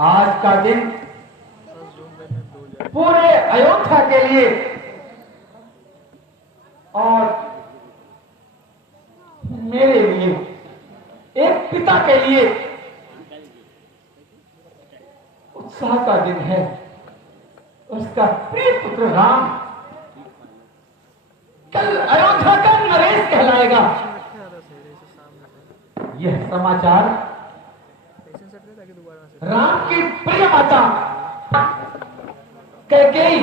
आज का दिन पूरे अयोध्या के लिए और मेरे लिए, एक पिता के लिए उत्साह का दिन है। उसका प्रिय पुत्र राम कल अयोध्या का नरेश कहलाएगा। यह समाचार राम की प्रिय माता कैकेयी,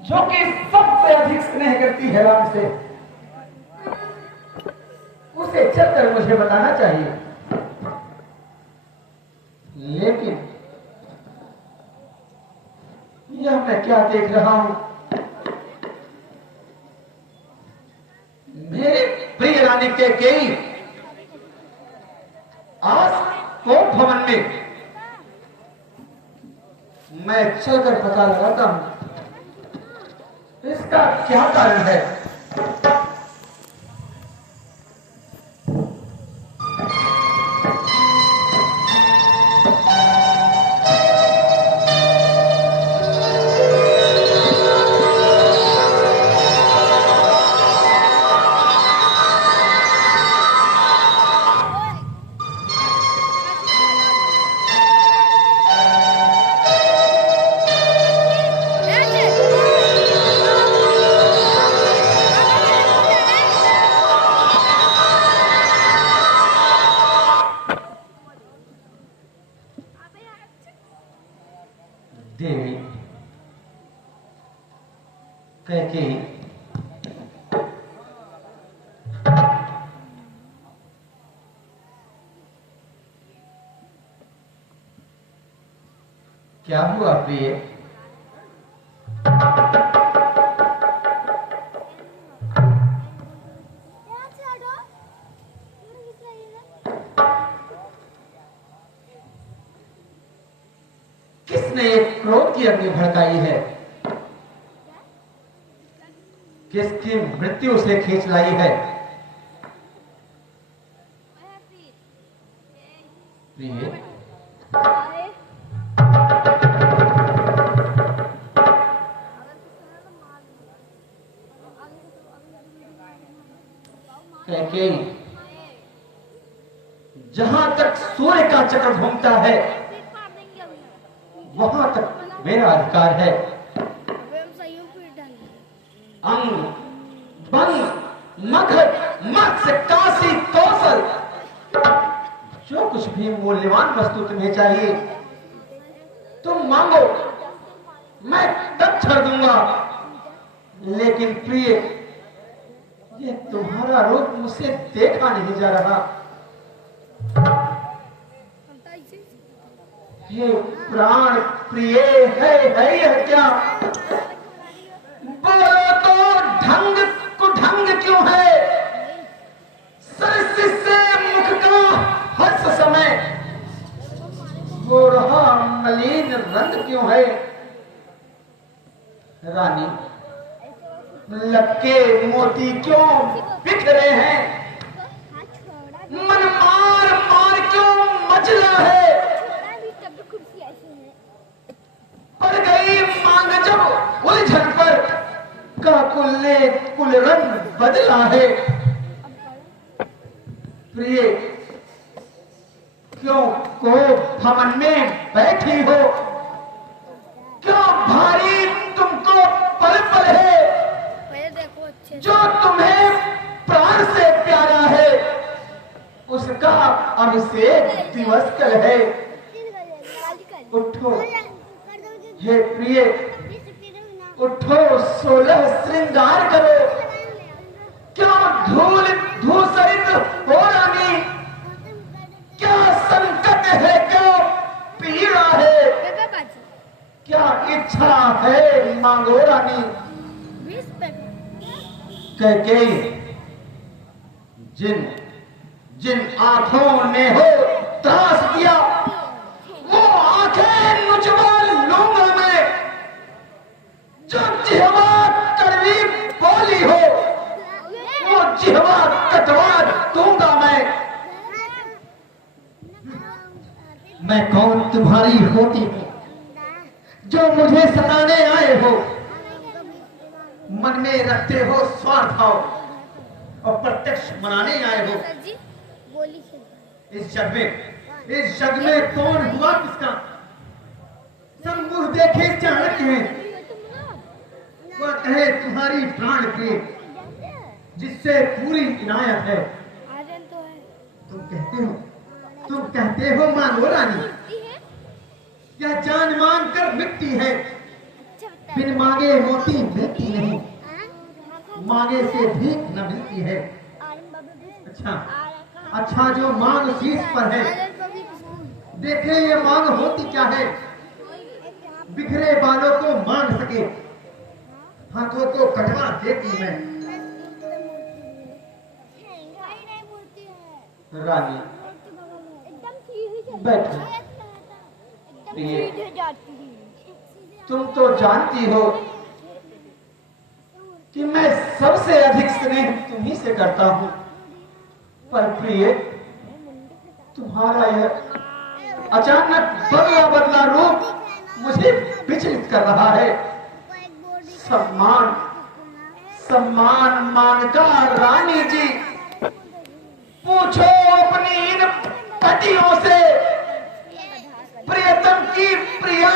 जो कि सबसे अधिक स्नेह करती है राम से, उसे चलकर मुझे बताना चाहिए। लेकिन यह मैं क्या देख रहा हूं? मेरे प्रिय रानी कैकेयी आज कोप भवन में, मैं चलकर पता लगाता हूं इसका क्या कारण है। देवी कैकेयी, क्या हुआ प्रिय? किसने एक क्रोध की अग्नि भड़काई है? किसकी मृत्यु से खींच लाई है? प्रिय, कैकेयी, जहां तक सूर्य का चक्र घूमता है वहां तक मेरा अधिकार है। अंग, बंग, मगध, मत्स्य, काशी, कौशल, जो कुछ भी मूल्यवान वस्तु तुम्हें चाहिए तुम मांगो, मैं तब छोड़ दूंगा। लेकिन प्रिय, ये तुम्हारा रूप मुझसे देखा नहीं जा रहा। हे प्राण प्रिय, है यह क्या? बोलो तो, ढंग कुढंग क्यों है? सरस से मुख का हर्ष समय हो रहा मलिन रंग क्यों है? रानी, लटके मोती क्यों बिखरे हैं? मन मार मार क्यों मचला है? पड़ गई मांग जब उलझन पर, का कुल रंग बदला है। प्रिय, क्यों कोप भवन में बैठी हो? क्यों भारी तुमको पल पल है? जो तुम्हें प्राण से प्यारा है उसका अभिषेक दिवस कल है। उठो हे प्रिय, उठो, 16 श्रृंगार करो। क्या धूल धूसरित हो रानी? क्या संकट है? क्या पीड़ा है? क्या इच्छा है? मांगो रानी। कैकेयी, जिन जिन आंखों ने हो त्रास दिया, वो आंखें नुचवा लूंगा मैं। जो जिह्वा कड़वी बोली हो वो जिह्वा कटवा दूंगा मैं। मैं कौन तुम्हारी होती हूँ जो मुझे सताने आए हो? मन में रखते हो स्वार्थ भाव और प्रत्यक्ष मनाने आए हो। इस जग में कौन हुआ किसका? सब मुंह देखे चाणक्य हैं। वह कहे तुम्हारी प्राण प्रिय जिससे पूरी इनायत है। तुम कहते हो मानो रानी, यह जान मान कर मिटती है। बिन मांगे मोती मिलती नहीं, मांगे से भीख न मिलती है। अच्छा जो मांग शीश पर है, देखे ये मांग होती क्या है। बिखरे बालों को मांग सके, हाथों को कटवा देती मैं। रानी बैठो। तुम तो जानती हो कि मैं सबसे अधिक स्नेह तुम्ही से करता हूं, पर प्रिय तुम्हारा यह अचानक बदला बदला रूप मुझे विचलित कर रहा है। सम्मान मांगता रानी जी, पूछो अपनी इन पतियों से, प्रियतम की प्रिया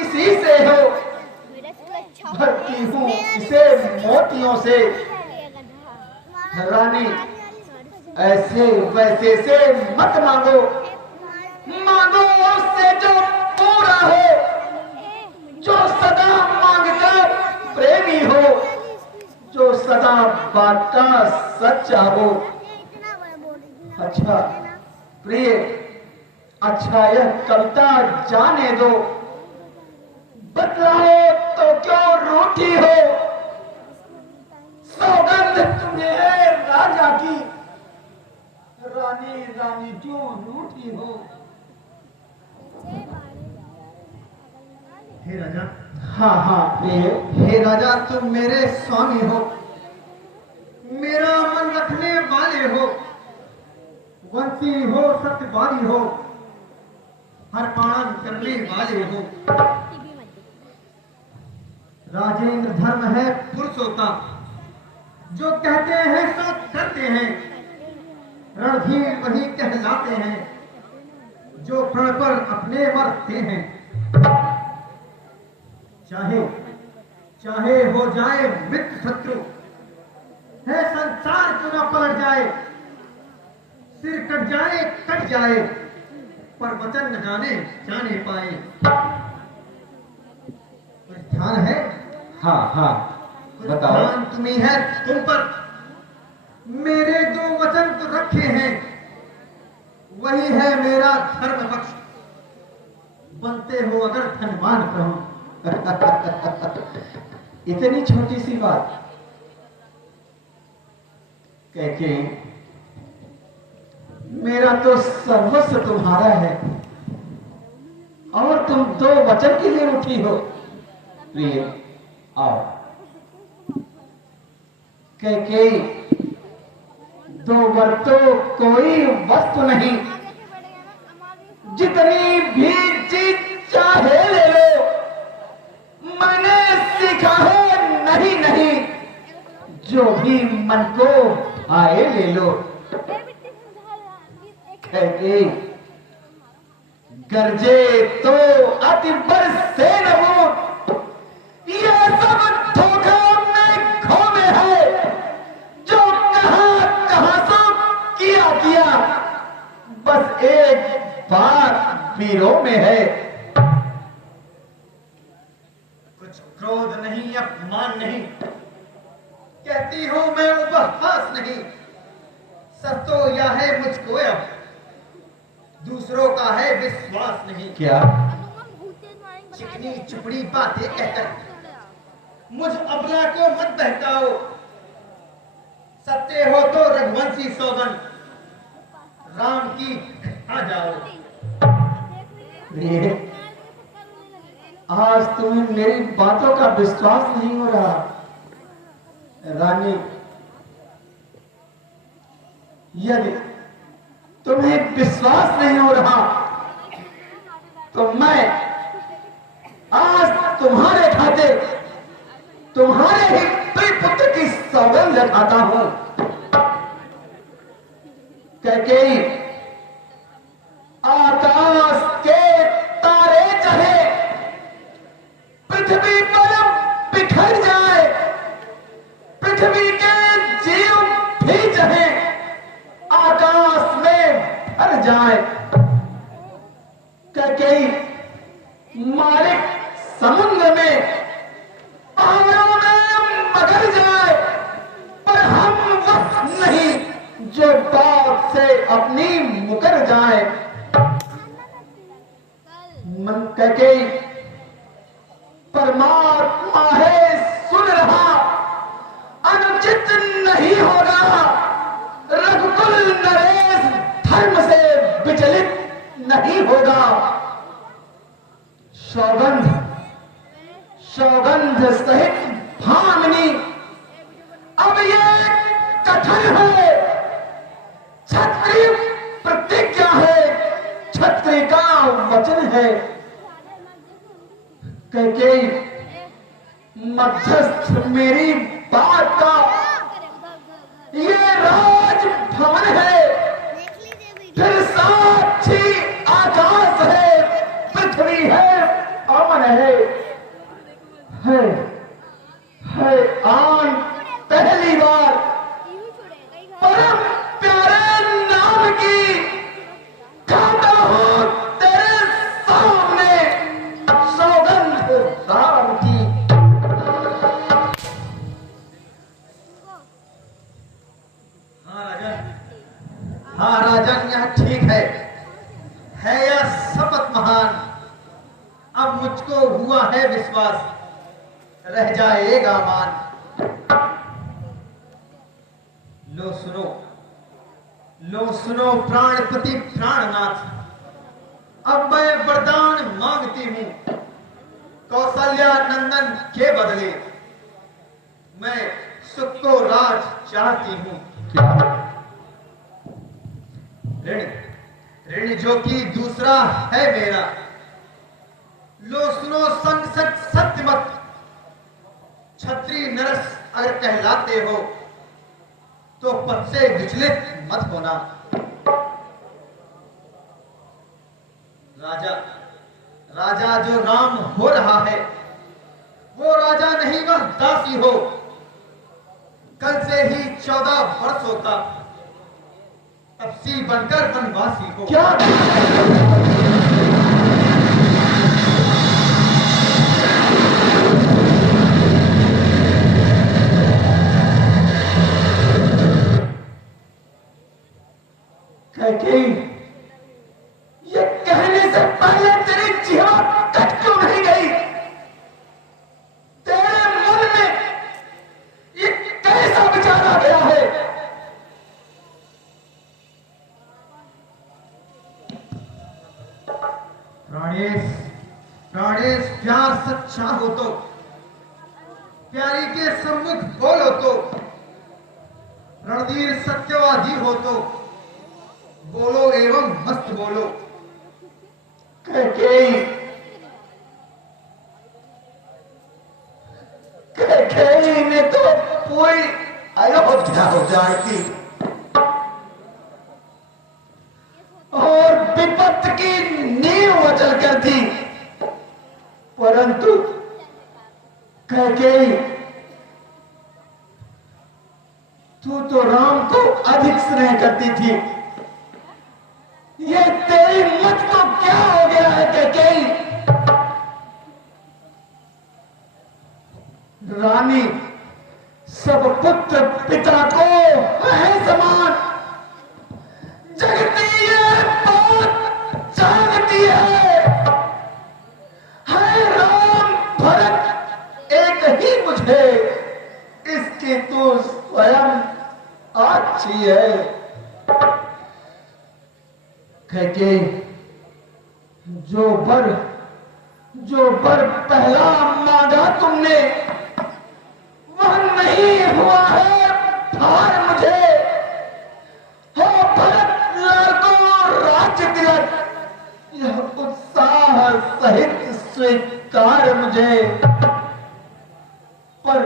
इसी से हो। भरती हूँ इसे मोतियों से। रानी ऐसे वैसे से मत मांगो, मांगो उससे जो पूरा हो, जो सदा मांगता प्रेमी हो, जो सदा बांटता सच्चा हो। अच्छा प्रिय, अच्छा यह कविता जाने दो। बतलाओ तो क्यों रूठी हो, सौगंध तुम्हें राजा की। रानी रानी क्यों रूठी हो। हे राजा। हाँ प्रिय, हे राजा तुम मेरे स्वामी हो, मेरा मन रखने वाले हो। वंशी हो सत्यवादी हो, हर पालन करने वाले हो। राजेंद्र धर्म है पुरुषों का, जो कहते हैं सो करते हैं। रणधीर वही कहलाते हैं, जो प्रण पर अपने मरते हैं। चाहे हो जाए मित्र शत्रु, है संसार क्यों न पलट जाए। सिर कट जाए पर वचन न जाने पाए। ध्यान है? हाँ बताओ। ध्यान तुम्ही है तुम पर। मेरे दो वचन तो रखे हैं, वही है मेरा धर्म पक्ष। बनते हो अगर धनवान कहूं। इतनी छोटी सी बात कह के मेरा तो सर्वस्व तुम्हारा है, और तुम दो वचन के लिए उठी हो। प्रिय आओ। कह के दो वर तो कोई वस्तु नहीं, जितनी भी चीज चाहे ले लो। मैंने सीखा है नहीं, जो भी मन को आए ले लो। गरजे तो अति बरसे न हो, ये सब धोखा में खो में है। जो कहां सब किया, बस एक बात वीरों में है। कुछ क्रोध नहीं, अपमान नहीं, कहती हूं मैं उपहास नहीं। सच तो यह है मुझको अब, दूसरों का है विश्वास नहीं। क्या चिकनी चुपड़ी बातें कहकर मुझ अबला को मत बहकाओ। सत्य हो तो रघुवंशी सौगन राम की खा जाओ। आज तुम्हें मेरी बातों का विश्वास नहीं हो रहा। रानी, यदि तुम्हें विश्वास नहीं हो रहा तो मैं आज तुम्हारे खातिर तुम्हारे ही प्रिय पुत्र की सौगंध खाता हूं। कैकेयी, आकाश के तारे चाहे पृथ्वी पर बिखर जाए, पृथ्वी के जीव भी चाहे आकाश में भर जाए, कैकेयी, मालिक समुद्र में पहाड़ों में मगर जाए, पर हम वक्त नहीं जो बात से अपनी मुकर जाए। मन कैकेयी, परमात्मा है सुन रहा, अनुचित नहीं होगा, रघुकुल नरेश धर्म से विचलित नहीं होगा। सौगंध सौगंध सहित भामिनी, अब ये कथन है, क्षत्रिय प्रतिज्ञा है, क्षत्रिय का वचन है। कैकेयी, मध्यस्थ मेरी बात का ये राज भवन है, फिर साक्षी आकाश है, पृथ्वी है, अमन है आन पहली बार परम प्यारे नाम की खाता हूं तेरे सामने, सौगंध राम की। हाँ राजन, यह ठीक है यह शपथ महान। अब मुझको हुआ है विश्वास, रह जाएगा मान। लो सुनो प्राणपति प्राणनाथ, अब मैं वरदान मांगती हूं, कौशल्या नंदन के बदले मैं सुख को राज चाहती हूं। ऋण जो कि दूसरा है मेरा, लो सुनो संग सत्य मत, क्षत्रिय नरस अगर कहलाते हो तो पद से विचलित मत होना। राजा जो राम हो रहा है वो राजा नहीं, वह दासी हो। कल से ही 14 वर्षों का तपसी बनकर वनवासी हो। क्या कैकेयी, ये कहने से पहले तेरी जीवा कट क्यों नहीं गई? तेरे मन में ये कैसा विचार आ गया है? प्राणेश प्यार सच्चा हो तो प्यारी के सम्मुख बोलो, तो रणधीर सत्यवादी हो तो बोलो एवं मस्त बोलो। कैकेयी ने तो पूरी अयोध्या हो जाएगी और विपत्त की नींव अचल कर थी, परंतु कैकेयी तू तो राम को अधिक स्नेह करती थी। ये तेरी मत तो क्या हो गया है कैकेयी? रानी सब पुत्र पिता को है समान, जगती ये बात जानती है राम भरत एक ही मुझे, इसकी तू स्वयं अच्छी है। कैकेयी, जो बर पहला मांगा तुमने वह नहीं हुआ है भार मुझे। हो भरत लाल को राज्य तिलक, यह उत्साह स्वीकार मुझे, पर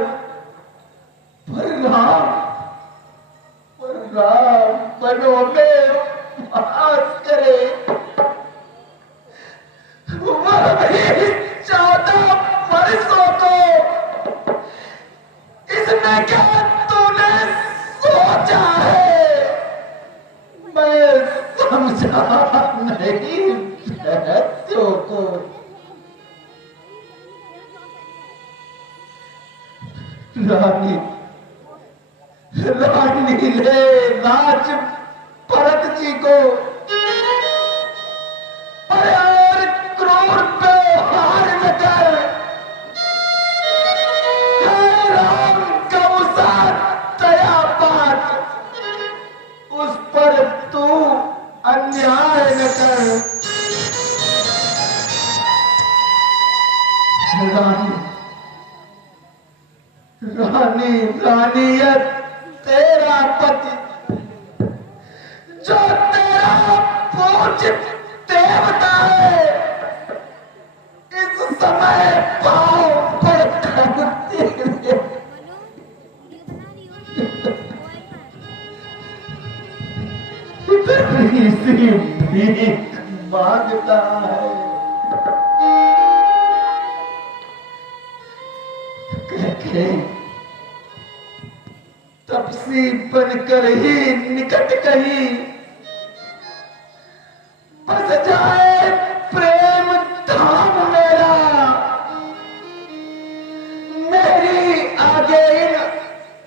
राम बनो में वास करे। वह भी 14 वर्षों को, इसमें क्या तूने सोचा है? मैं समझा नहीं रहस्यों को। रानी ले राज भरत जी को, और क्रूर व्यवहार न कर। राम का उसा दया पात, उस पर तू अन्याय न कर। रानी तेरा पति, जो तेरा पूज्य देवता है, इस समय पांव पर इसी भीख मांगता है। तपसी बनकर ही निकट कहीं बस जाए प्रेम धाम मेरा। मेरी आगे इन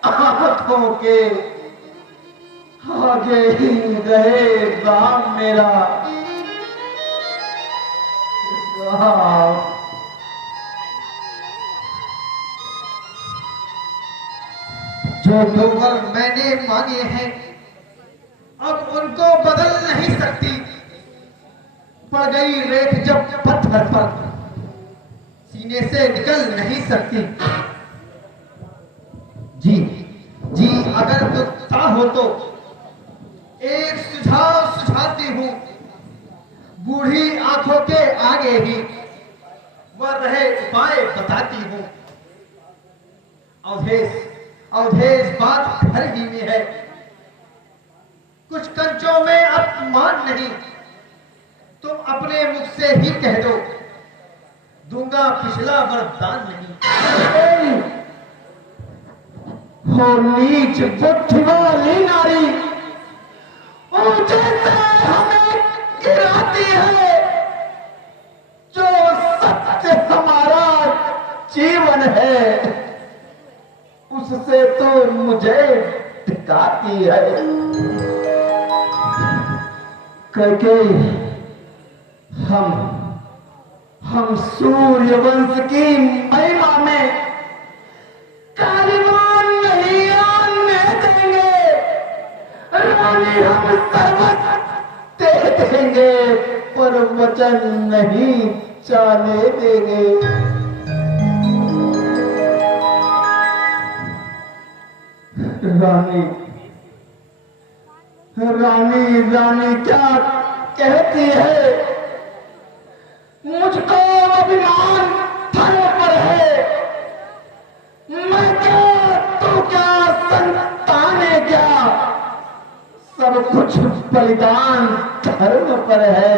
आंखों के आगे ही रहे राम मेरा। राम जो 2 वर मैंने मांगे हैं, अब उनको बदल नहीं सकती। पड़ गई रेख जब पत्थर पर, सीने से निकल नहीं सकती। जी अगर तो चाहो तो एक सुझाव सुझाती हूं। बूढ़ी आंखों के आगे ही वह रहे उपाय बताती हूं। अवधेश बात घर ही में है, कुछ कंचों में अपमान नहीं। तुम अपने मुख से ही कह दो, दूंगा पिछला वरदान नहीं। हो नीच बुद्धि वाली नारी, ऊंचे से हमें गिराती है। जो सत्य हमारा जीवन है, उससे तो मुझे टिकाती है। करके हम सूर्य वंश की महिमा में कालीमान नहीं आने देंगे। रानी हम सर्वस्व दे देंगे, पर वचन नहीं जाने देंगे। रानी क्या कहती है? मुझको अभिमान धर्म पर है। मैं क्या, तू क्या, संतान है क्या? सब कुछ बलिदान धर्म पर है।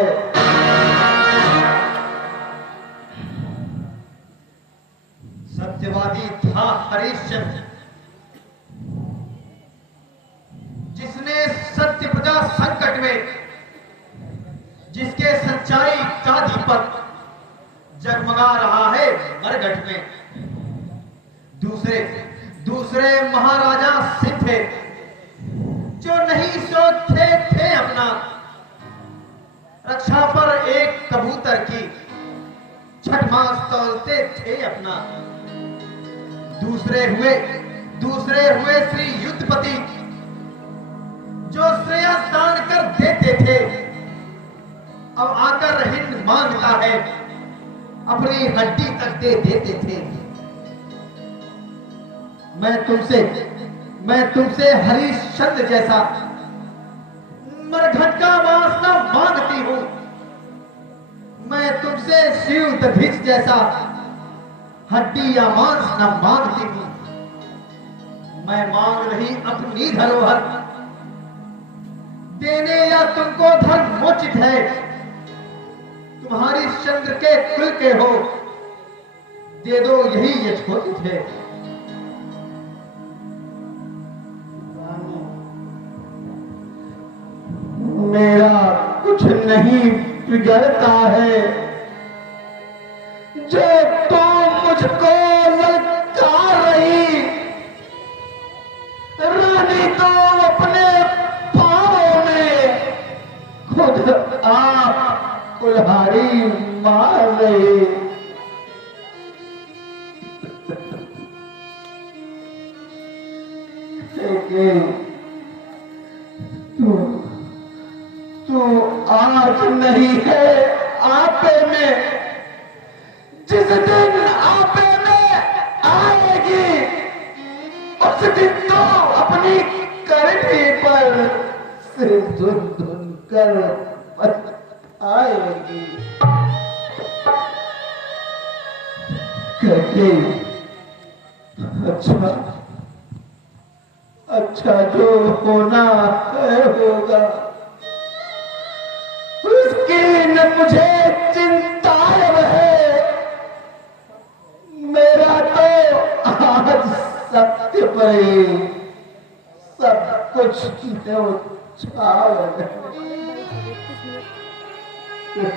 सत्यवादी था हरिश्चंद्र, जिसने सत्य प्रजा संकट में, जिसके सच्चाई का दीपक जगमगा रहा है मरघट में। दूसरे महाराजा सिंह थे, जो नहीं सोचते थे अपना, रक्षा पर एक कबूतर की छठमास तोलते थे अपना। दूसरे हुए श्री युद्धपति, जो श्रेयस दान कर देते थे, अब आकर हिंद मांगता है, अपनी हड्डी तक दे देते थे। मैं तुमसे हरिश्चंद्र जैसा मरघट का वास न मांगती हूं। मैं तुमसे शिव दधीच जैसा हड्डी या मांस न मांगती हूं। मैं मांग रही अपनी धरोहर। देने या तुमको धन मोचित है, तुम्हारी चंद्र के कुल के हो, दे दो यही यथोचित है। मेरा कुछ नहीं बिगड़ता है, जो तुम मुझको ललकार रही। रानी तो अपने पांवों में खुद आप कुल्हाड़ी मार रही। तू आज नहीं है आपे में, जिस दिन आपे में आएगी उस दिन तो अपनी करनी पर सिर धुन धुन कर आएगी। कहते अच्छा जो होना है होगा, उसकी न मुझे चिंता है। मेरा तो आज सत्य पर ही सब कुछ न्यौछावर है।